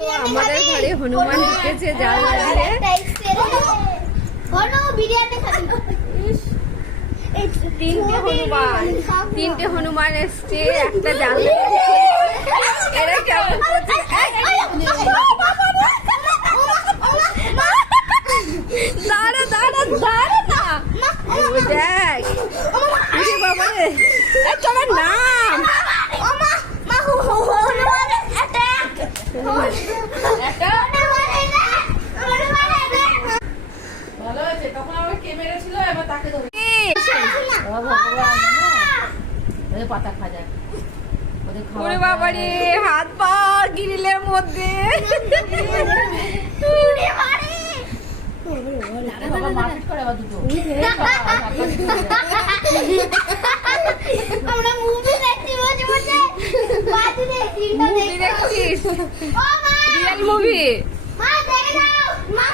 আমাদের ঘরে হনুমান ঢুকেছে জাল তিনটে হনুমান এসছে একটা জাল এরা কেমন করছে দাঁড়া দাঁড়া দাঁড়া না দেখ বাবা রে চলো নাম ভালো হয়েছে তখন আবার কে মেরেছিল এবার তাকে ধরে পাতা খা যায় ওরে বাবা রে হাত পা গ্রিলের মধ্যে মারপিট করে আবার দুটো আমরা মুভি দেখছি বসে বসে বাজি দেখছি মুভি দেখছিস রিয়েল মুভি মা দেখে দাও মা